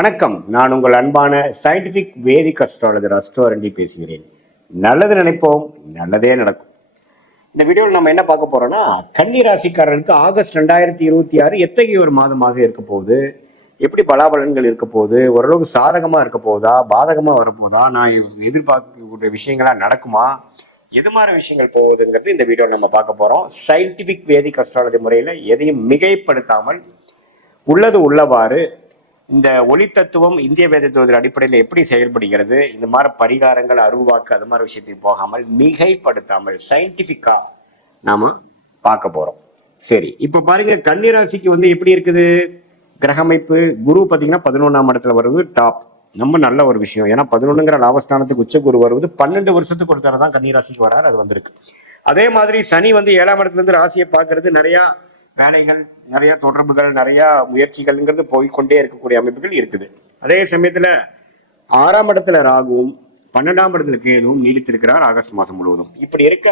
வணக்கம். நான் உங்கள் அன்பான சயின்டிபிக் வேதிக் அஸ்ட்ராலஜர் அஸ்ட்ரோரண்டி பேசுகிறேன். நல்லது நினைப்போம், நல்லதே நடக்கும். இந்த வீடியோவில் நம்ம என்ன பார்க்க போறோம்னா, கன்னி ராசிக்காரர்களுக்கு ஆகஸ்ட் 2026 எத்தகைய ஒரு மாதமாக இருக்க போகுது, எப்படி பலாபலன்கள் இருக்க போகுது, ஓரளவுக்கு சாதகமா இருக்க போதா, பாதகமா வரப்போதா, நான் எதிர்பார்க்கக்கூடிய விஷயங்களா நடக்குமா, எது மாதிரி விஷயங்கள் போகுதுங்கிறது இந்த வீடியோவில் நம்ம பார்க்க போறோம். சயின்டிபிக் வேதிக் அஸ்ட்ராலஜி முறையில் எதையும் மிகைப்படுத்தாமல் உள்ளது உள்ளவாறு இந்த ஒளி தத்துவம் இந்திய வேத ஜோதிட அடிப்படையில் எப்படி செயல்படுகிறது, இந்த மாதிரி பரிகாரங்கள் அருள்வாக்கு அது மாதிரி விஷயத்துக்கு போகாமல் மிகைப்படுத்தாமல் சயின்டிபிக்கா நாம பார்க்க போறோம். சரி, இப்ப பாருங்க, கன்னிராசிக்கு எப்படி இருக்குது கிரக அமைப்பு. குரு பாத்தீங்கன்னா 11ஆம் இடத்துல வருவது டாப், ரொம்ப நல்ல ஒரு விஷயம். ஏன்னா 11ங்கிற லாபஸ்தானத்துக்கு உச்ச குரு வருவது 12 வருஷத்துக்கு ஒரு தடவை தான் கன்னிராசிக்கு வராரு, அது வந்திருக்கு. அதே மாதிரி சனி 7ஆம் இடத்துல இருந்து ராசியை பார்க்கறது, நிறைய வேலைகள், நிறைய தொடர்புகள், நிறைய முயற்சிகள்ங்கிறது போய்கொண்டே இருக்கக்கூடிய அமைப்புகள் இருக்குது. அதே சமயத்துல 6ஆம் இடத்துல ராகுவும் 12ஆம் இடத்துல கேதுவும் நீடித்திருக்கிறார் ஆகஸ்ட் மாசம் முழுவதும். இப்படி இருக்க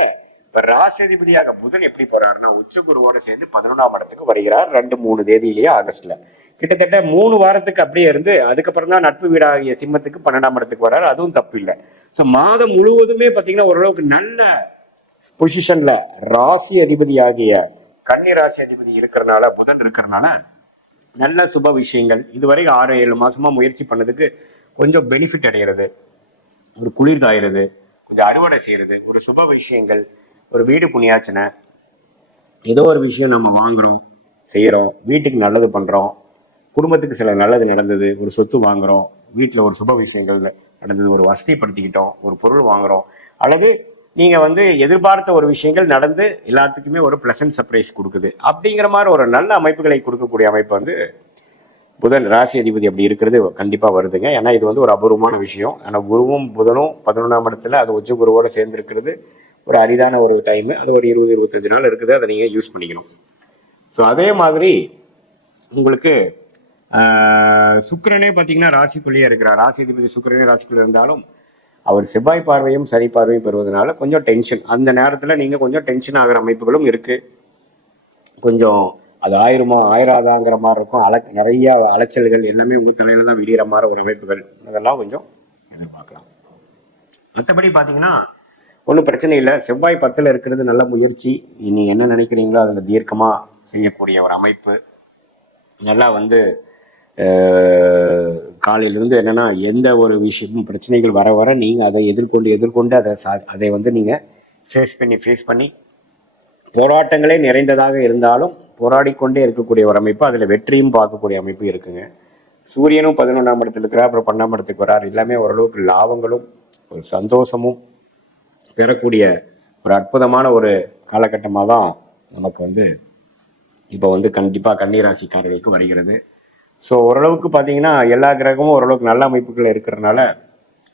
இப்ப ராசிதிபதியாக புதன் எப்படி போறாருன்னா உச்ச குருவோட சேர்ந்து 11ஆம் இடத்துக்கு வருகிறார் 2-3 தேதியிலேயே ஆகஸ்ட்ல. கிட்டத்தட்ட 3 வாரத்துக்கு அப்படியே இருந்து அதுக்கப்புறம் தான் நட்பு வீடாகிய சிம்மத்துக்கு 12ஆம் இடத்துக்கு வர்றாரு. அதுவும் தப்பு இல்லை. ஸோ மாதம் முழுவதுமே பாத்தீங்கன்னா ஓரளவுக்கு நல்ல பொசிஷன்ல ராசி அதிபதியாகிய கன்னி ராசி அதிபதி இருக்கிறதுனால, புதன் இருக்கிறதுனால நல்ல சுப விஷயங்கள் இதுவரை 6-7 மாசமா முயற்சி பண்ணதுக்கு கொஞ்சம் பெனிஃபிட் அடைகிறது, ஒரு குளிர் காயிறது, கொஞ்சம் அறுவடை செய்யறது, ஒரு சுப விஷயங்கள், ஒரு வீடு புண்ணியாச்சனை, ஏதோ ஒரு விஷயம் நம்ம வாங்குறோம் செய்யறோம், வீட்டுக்கு நல்லது பண்றோம், குடும்பத்துக்கு சில நல்லது நடந்தது, ஒரு சொத்து வாங்குறோம், வீட்டுல ஒரு சுப விஷயங்கள் நடந்தது, ஒரு வசதிப்படுத்திக்கிட்டோம், ஒரு பொருள் வாங்குறோம், அல்லது நீங்க எதிர்பார்த்த ஒரு விஷயங்கள் நடந்து எல்லாத்துக்குமே ஒரு பிளசன்ட் சர்ப்ரைஸ் கொடுக்குது. அப்படிங்கிற மாதிரி ஒரு நல்ல அமைப்புகளை கொடுக்கக்கூடிய அமைப்பு புதன் ராசி அதிபதி அப்படி இருக்கிறது கண்டிப்பா வருதுங்க. ஏன்னா இது ஒரு அபூர்வமான விஷயம். ஆனா குருவும் புதனும் 11ஆம் இடத்துல அது உச்ச குருவோட சேர்ந்து இருக்கிறது ஒரு அரிதான ஒரு டைம். அது ஒரு 20-25 நாள் இருக்குது, அதை நீங்க யூஸ் பண்ணிக்கணும். ஸோ அதே மாதிரி உங்களுக்கு சுக்கிரனே பார்த்தீங்கன்னா ராசிக்குள்ளேயே இருக்கிறார். ராசி அதிபதி சுக்கிரனே ராசிக்குள்ளே இருந்தாலும் அவர் செவ்வாய் பார்வையும் சனி பார்வையும் பெறுவதனால கொஞ்சம் டென்ஷன், அந்த நேரத்தில் நீங்கள் கொஞ்சம் டென்ஷன் ஆகிற அமைப்புகளும் இருக்கு. கொஞ்சம் அது ஆயிராதாங்கிற மாதிரி இருக்கும். நிறைய அலைச்சல்கள் எல்லாமே உங்கள் தலையில தான் விடிகிற மாதிரி ஒரு அமைப்புகள், அதெல்லாம் கொஞ்சம் எதிர்பார்க்கலாம். மற்றபடி பார்த்தீங்கன்னா ஒன்றும் பிரச்சனை இல்லை. செவ்வாய் 10ல் இருக்கிறது நல்ல முயற்சி. நீங்கள் என்ன நினைக்கிறீங்களோ அதில் தீர்க்கமாக செய்யக்கூடிய ஒரு அமைப்பு. நல்லா காலையிலிருந்து என்னன்னா எந்த ஒரு விஷயமும் பிரச்சனைகள் வர வர நீங்க அதை எதிர்கொண்டு அதை நீங்க ஃபேஸ் பண்ணி போராட்டங்களே நிறைந்ததாக இருந்தாலும் போராடிக்கொண்டே இருக்கக்கூடிய ஒரு அமைப்பு, அதுல வெற்றியும் பார்க்கக்கூடிய அமைப்பு இருக்குங்க. சூரியனும் 11ஆம் இடத்துல இருக்கிறார், அப்புறம் 12ஆம் இடத்துக்கு வரார். எல்லாமே ஓரளவுக்கு லாபங்களும் ஒரு சந்தோஷமும் பெறக்கூடிய ஒரு அற்புதமான ஒரு காலகட்டமாக தான் நமக்கு இப்போ கண்டிப்பா கன்னிராசிக்காரர்களுக்கு வருகிறது. ஸோ ஓரளவுக்கு பார்த்தீங்கன்னா எல்லா கிரகமும் ஓரளவுக்கு நல்ல அமைப்புகள் இருக்கிறதுனால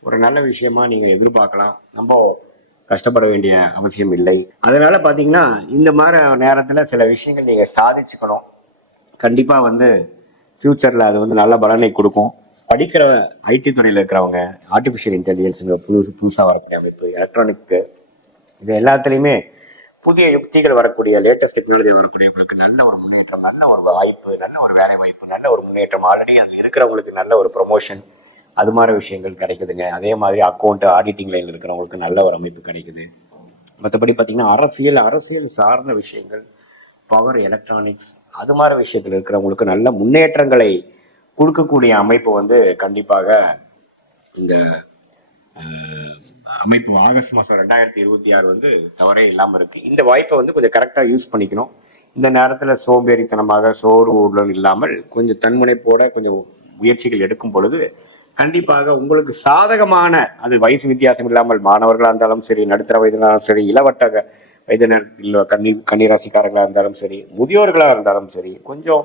ஒரு நல்ல விஷயமா நீங்கள் எதிர்பார்க்கலாம். நம்ம கஷ்டப்பட வேண்டிய அவசியம் இல்லை. அதனால பார்த்தீங்கன்னா இந்த மாதிரி நேரத்தில் சில விஷயங்கள் நீங்கள் சாதிச்சுக்கணும். கண்டிப்பாக ஃபியூச்சரில் அது நல்ல பலனை கொடுக்கும். படிக்கிற ஐடி துறையில் இருக்கிறவங்க, ஆர்டிஃபிஷியல் இன்டெலிஜென்ஸ் புதுசாக வரக்கூடிய அமைப்பு, எலக்ட்ரானிக், இது எல்லாத்துலேயுமே புதிய யுக்திகள் வரக்கூடிய லேட்டஸ்ட் டெக்னாலஜி வரக்கூடியவங்களுக்கு நல்ல ஒரு முன்னேற்றம், நல்ல ஒரு வாய்ப்பு, நல்ல ஒரு வேலை வாய்ப்பு, நல்ல ஒரு முன்னேற்றம். ஆல்ரெடி அதில் இருக்கிறவங்களுக்கு நல்ல ஒரு ப்ரொமோஷன், அது மாதிரி விஷயங்கள் கிடைக்குதுங்க. அதே மாதிரி அக்கௌண்ட் ஆடிட்டிங் லைனில் இருக்கிறவங்களுக்கு நல்ல ஒரு அமைப்பு கிடைக்குது. மற்றபடி பார்த்தீங்கன்னா அரசியல் சார்ந்த விஷயங்கள், பவர், எலக்ட்ரானிக்ஸ், அது மாதிரி விஷயத்தில் இருக்கிறவங்களுக்கு நல்ல முன்னேற்றங்களை கொடுக்கக்கூடிய அமைப்பு கண்டிப்பாக இந்த அமைப்பு ஆகஸ்ட் மாதம் 2026 தவறே இல்லாமல் இருக்கு. இந்த வாய்ப்பை கொஞ்சம் கரெக்டாக யூஸ் பண்ணிக்கணும். இந்த நேரத்தில் சோம்பேறித்தனமாக சோர்வுடன் இல்லாமல் கொஞ்சம் தன்முனைப்போட கொஞ்சம் முயற்சிகள் எடுக்கும் பொழுது கண்டிப்பாக உங்களுக்கு சாதகமான, அது வயசு வித்தியாசம் இல்லாமல் மாணவர்களாக இருந்தாலும் சரி, நடுத்தர வயதினாலும் சரி, இளவட்ட வயதினர் கன்னிராசிக்காரர்களாக இருந்தாலும் சரி, முதியோர்களாக இருந்தாலும் சரி, கொஞ்சம்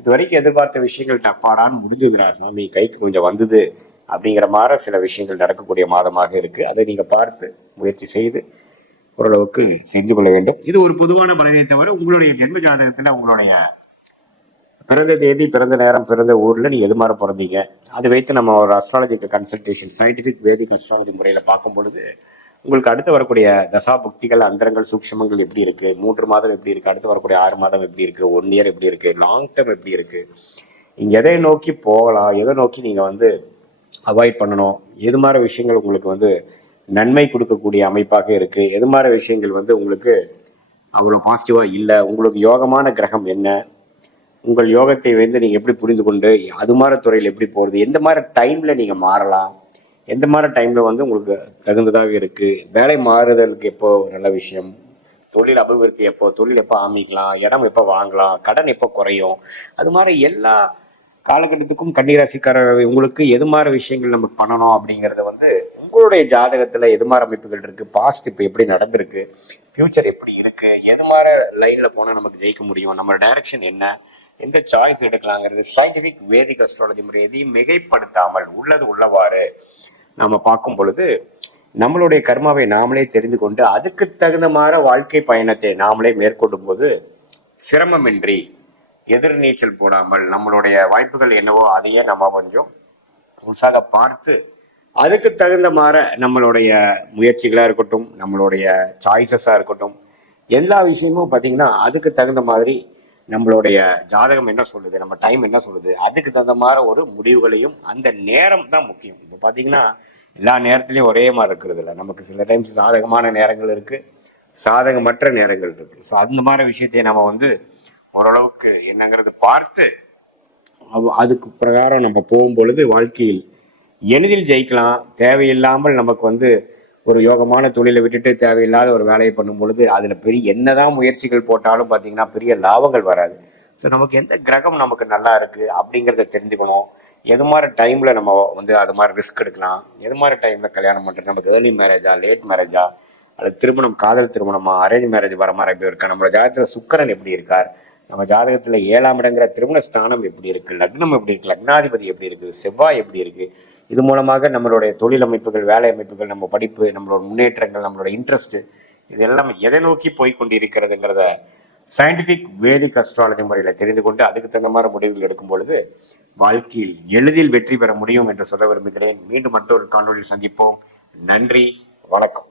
இது வரைக்கும் எதிர்பார்த்த விஷயங்கள் டப்பாடான்னு முடிஞ்சுதுரா சாமி, கைக்கு கொஞ்சம் வந்தது அப்படிங்கிற மாதிரி சில விஷயங்கள் நடக்கக்கூடிய மாதமாக இருக்கு. அதை நீங்க பார்த்து முயற்சி செய்து ஓரளவுக்கு செஞ்சு கொள்ள வேண்டும். இது ஒரு பொதுவான பலனை தவிர உங்களுடைய ஜென்ம ஜாதகத்துல உங்களுடைய பிறந்த தேதி, பிறந்த நேரம், பிறந்த ஊர்ல நீங்க எது மாதிரி பிறந்தீங்க, அதை வைத்து நம்ம ஒரு அஸ்ட்ராலஜிக்கல் கன்சல்டேஷன் சயின்டிபிக் வேதிக் அஸ்ட்ராலஜி முறையில பார்க்கும் பொழுது உங்களுக்கு அடுத்து வரக்கூடிய தசா புக்திகள், அந்தரங்கள், சூக்ஷமங்கள் எப்படி இருக்கு, 3 மாதம் எப்படி இருக்கு, அடுத்து வரக்கூடிய 6 மாதம் எப்படி இருக்கு, 1 இயர் எப்படி இருக்கு, லாங் டேர்ம் எப்படி இருக்கு, நீங்கள் எதை நோக்கி போகலாம், எதை நோக்கி நீங்கள் வந்து அவாய்ட் பண்ணணும், எது மாதிரி விஷயங்கள் உங்களுக்கு வந்து நன்மை கொடுக்கக்கூடிய அமைப்பாக இருக்குது, எது மாதிரி விஷயங்கள் வந்து உங்களுக்கு அவ்வளோ பாசிட்டிவாக இல்லை, உங்களுக்கு யோகமான கிரகம் என்ன, உங்கள் யோகத்தை வந்து நீங்கள் எப்படி புரிந்து கொண்டு அது மாதிரி துறையில் எப்படி போகிறது, எந்த மாதிரி டைமில் நீங்கள் மாறலாம், எந்த மாதிரி டைமில் வந்து உங்களுக்கு தகுந்ததாக இருக்குது, வேலை மாறுதலுக்கு எப்போ நல்ல விஷயம், தொழில் அபிவிருத்தி எப்போ, தொழில் எப்போ ஆரம்பிக்கலாம், இடம் எப்போ வாங்கலாம், கடன் எப்போ குறையும், அது மாதிரி எல்லா காலகட்டத்துக்கும் கன்னிராசிக்காரர் உங்களுக்கு எது மாதிரி விஷயங்கள் நமக்கு பண்ணணும் அப்படிங்கிறத வந்து உங்களுடைய ஜாதகத்தில் எது மாதிரி அமைப்புகள் இருக்குது, பாஸ்ட் இப்போ எப்படி நடந்திருக்கு, ஃப்யூச்சர் எப்படி இருக்குது, எது மாதிரி லைனில் போனால் நமக்கு ஜெயிக்க முடியும், நம்ம டைரக்ஷன் என்ன, எந்த சாய்ஸ் எடுக்கலாங்கிறது சயின்டிஃபிக் வேதிக் அஸ்ட்ராலஜி முறை எதையும் மிகைப்படுத்தாமல் உள்ளது உள்ளவாறு நம்ம பார்க்கும் பொழுது நம்மளுடைய கர்மாவை நாமளே தெரிந்து கொண்டு அதுக்கு தகுந்த மாதிரி வாழ்க்கை பயணத்தை நாமளே மேற்கொள்ளும் போது சிரமமின்றி எதிர்நீச்சல் போடாமல் நம்மளுடைய வாய்ப்புகள் என்னவோ அதையே நம்ம கொஞ்சம் உற்சாக பார்த்து அதுக்கு தகுந்த மாதிரி நம்மளுடைய முயற்சிகளாக இருக்கட்டும், நம்மளுடைய சாய்ஸஸாக இருக்கட்டும், எல்லா விஷயமும் பார்த்தீங்கன்னா அதுக்கு தகுந்த மாதிரி நம்மளுடைய ஜாதகம் என்ன சொல்லுது, நம்ம டைம் என்ன சொல்லுது, அதுக்கு தகுந்த மாதிரி ஒரு முடிவுகளையும் அந்த நேரம் தான் முக்கியம். இப்போ பார்த்தீங்கன்னா எல்லா நேரத்துலையும் ஒரே மாதிரி இருக்கிறது இல்லை, நமக்கு சில டைம்ஸ் சாதகமான நேரங்கள் இருக்குது, சாதகமற்ற நேரங்கள் இருக்குது. ஸோ அந்த மாதிரி விஷயத்தை நம்ம வந்து ஓரளவுக்கு என்னங்கிறது பார்த்து அதுக்கு பிரகாரம் நம்ம போகும் பொழுது வாழ்க்கையில் எளிதில் ஜெயிக்கலாம். தேவையில்லாமல் நமக்கு வந்து ஒரு யோகமான தொழிலை விட்டுட்டு தேவையில்லாத ஒரு வேலையை பண்ணும் பொழுது அதில் பெரிய என்னதான் முயற்சிகள் போட்டாலும் பார்த்தீங்கன்னா பெரிய லாபங்கள் வராது. ஸோ நமக்கு எந்த கிரகம் நமக்கு நல்லா இருக்குது அப்படிங்கிறத தெரிஞ்சுக்கணும். எது மாதிரி டைமில் நம்ம வந்து அது மாதிரி ரிஸ்க் எடுக்கலாம், எது மாதிரி டைமில் கல்யாணம் பண்ணுறது, நமக்கு ஏர்லி மேரேஜா லேட் மேரேஜா அல்லது திருமணம் காதல் திருமணமா அரேஞ்ச் மேரேஜ் வர மாதிரி எப்படி இருக்கா, நம்ம ஜாதகத்தில் சுக்கிரன் எப்படி இருக்கார், நம்ம ஜாதகத்தில் 7ஆம் இடங்கிற திருமண ஸ்தானம் எப்படி இருக்குது, லக்னம் எப்படி இருக்குது, லக்னாதிபதி எப்படி இருக்குது, செவ்வாய் எப்படி இருக்குது, இது மூலமாக நம்மளுடைய தொழில் அமைப்புகள், வேலை அமைப்புகள், நம்ம படிப்பு, நம்மளோட முன்னேற்றங்கள், நம்மளோட இன்ட்ரெஸ்ட், இது எல்லாம் எதை நோக்கி போய் கொண்டிருக்கிறதுங்கிறத சயின்டிஃபிக் வேதிக் அஸ்ட்ராலஜி முறையில் தெரிந்து கொண்டு அதுக்கு தகுந்த மாதிரி முடிவுகள் எடுக்கும் பொழுது வாழ்க்கையில் எளிதில் வெற்றி பெற முடியும் என்று சொல்ல விரும்புகிறேன். மீண்டும் மற்றொரு காணொலியில் சந்திப்போம். நன்றி, வணக்கம்.